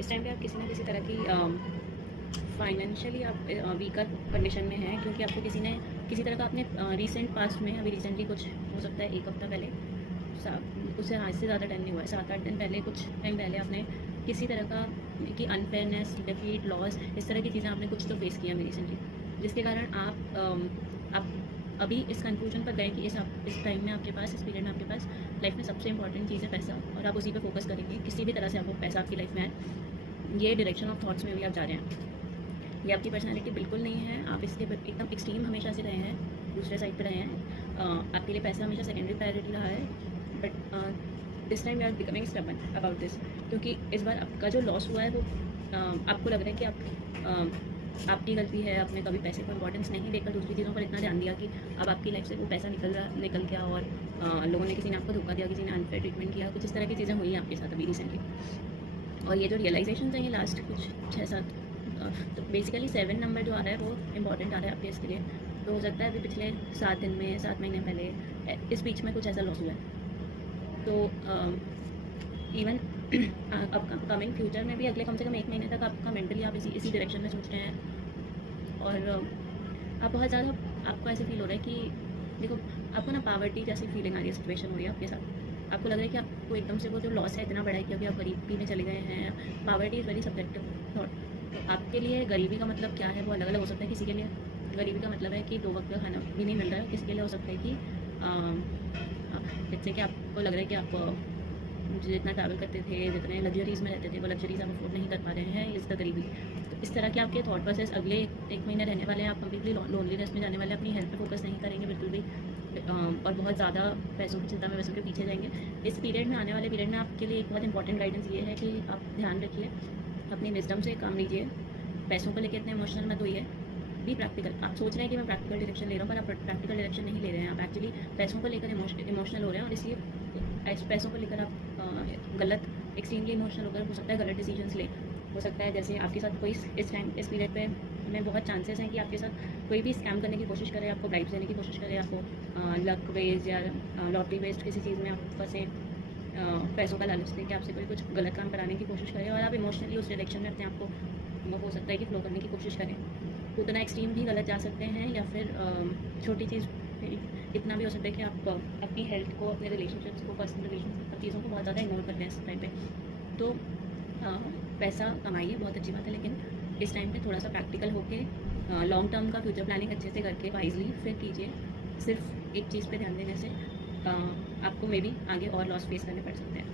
इस टाइम पे आप किसी न किसी तरह की फाइनेंशियली आप वीकर कंडीशन में हैं, क्योंकि आपको किसी तरह का आपने रिसेंट पास्ट में, अभी रिसेंटली कुछ हो सकता है 1 हफ्ता पहले, उससे आज से ज़्यादा टाइम नहीं हुआ है, 7-8 दिन पहले, कुछ टाइम पहले आपने किसी तरह का कि अनफेयरनेस, डिफीट, लॉस, इस तरह की चीज़ें आपने कुछ तो फेस किया रिसेंटली, जिसके कारण आप अभी इस कंक्लूजन पर गए कि इस टाइम में आपके पास, इस पीरियड में आपके पास लाइफ में सबसे इंपॉर्टेंट चीज़ है पैसा, और आप उसी पे फोकस करेंगे किसी भी तरह से आपको पैसा आपकी लाइफ में आए। ये डायरेक्शन ऑफ थॉट्स में भी आप जा रहे हैं। ये आपकी पर्सनैलिटी बिल्कुल नहीं है। आप इसके एकदम एक्सट्रीम हमेशा से रहे हैं, दूसरे साइड पे रहे हैं। आपके लिए पैसा हमेशा सेकेंडरी प्रायोरिटी रहा है, but this time you are becoming stubborn about this, क्योंकि इस बार आपका जो लॉस हुआ है वो आपको लग रहा है कि आपकी गलती है। आपने कभी पैसे को इंपॉर्टेंस नहीं देकर दूसरी चीज़ों पर इतना ध्यान दिया कि अब आपकी लाइफ से वो पैसा निकल गया, और लोगों ने, किसी ने आपको धोखा दिया, किसी ने अनफेयर ट्रीटमेंट किया, कुछ इस तरह की चीज़ें हुई हैं आपके साथ अभी रिसेंटली। और ये जो रियलाइजेशन है ये लास्ट कुछ 6-7, तो बेसिकली 7 नंबर जो आ रहा है वो इम्पॉर्टेंट आ रहा है आपके इसके लिए। तो हो सकता है अभी पिछले 7 दिन में, 7 महीने पहले, इस बीच में कुछ ऐसा लॉस हुआ है। तो इवन अब कमिंग फ्यूचर में भी अगले कम से कम 1 महीने तक आपका मेंटली आप इसी डायरेक्शन में सोच रहे हैं, और आप बहुत ज़्यादा, आपको ऐसे फील हो रहा है कि देखो, आपको ना पावर्टी जैसी फीलिंग आ रही है, सिचुएशन हो रही है आपके साथ। आपको लग रहा है कि आपको एकदम से वो जो लॉस है इतना बड़ा है कि अभी आप गरीबी में चले गए हैं। Poverty is very subjective thought. तो आपके लिए गरीबी का मतलब क्या है वो अलग अलग हो सकता है। किसी के लिए गरीबी का मतलब है कि 2 वक्त का खाना भी नहीं मिल रहा है। किसी के लिए हो सकता है कि जैसे कि आपको लग रहा है कि आप जितना ट्रैवल करते थे, जितने लग्जरीज़ में रहते थे, वो लग्जरीज़ आप अफोर्ड नहीं कर पा रहे हैं। इस गरीबी, तो इस तरह के आपके थॉट प्रोसेस अगले 1 महीने रहने वाले हैं। आप कम्प्लीटली लोनलीनेस में जाने वाले हैं, अपनी हेल्थ पे फोकस नहीं करेंगे बिल्कुल भी, और बहुत ज़्यादा पैसों की चिंता में वैसों के पीछे जाएंगे। इस पीरियड में, आने वाले पीरियड में आपके लिए एक बहुत इंपॉर्टेंट गाइडेंस ये है कि आप ध्यान रखिए, अपनी विजडम से काम लीजिए, पैसों को लेकर इतने इमोशनल मत होइए, बी प्रैक्टिकल। आप सोच रहे हैं कि मैं प्रैक्टिकल डायरेक्शन ले रहा हूँ, पर आप प्रैक्टिकल डायरेक्शन नहीं ले रहे हैं। आप एक्चुअली पैसों को लेकर इमोशनल हो रहे हैं, और इसलिए पैसों को लेकर आप गलत, एक्सट्रीमली इमोशनल होकर हो सकता है गलत डिसीजंस ले। हो सकता है जैसे आपके साथ कोई इस पीरियड पे में बहुत चांसेस हैं कि आपके साथ कोई भी स्कैम करने की कोशिश करे, आपको ब्राइब्स देने की कोशिश करे, आपको लक बेस्ड या लॉटरी बेस्ड किसी चीज़ में आप फंसे, पैसों का लालच देके आपसे कोई कुछ गलत काम कराने की कोशिश करे, और आप इमोशनली उस डायरेक्शन में अपने आप को, हो सकता है कि फ्लो करने की कोशिश करें। तो उतना एक्सट्रीम भी गलत जा सकते हैं, या फिर छोटी चीज़ इतना भी हो सकता है कि आप अपनी हेल्थ को, अपने रिलेशनशिप्स को, पर्सनल रिलेशनशिप चीज़ों को बहुत ज़्यादा इग्नोर करते हैं इस टाइम पे। तो पैसा कमाइए, बहुत अच्छी बात है, लेकिन इस टाइम पे थोड़ा सा प्रैक्टिकल होके, लॉन्ग टर्म का फ्यूचर प्लानिंग अच्छे से करके वाइजली फिर कीजिए। सिर्फ एक चीज़ पे ध्यान देने से आपको मे बी आगे और लॉस फेस करने पड़ सकते हैं।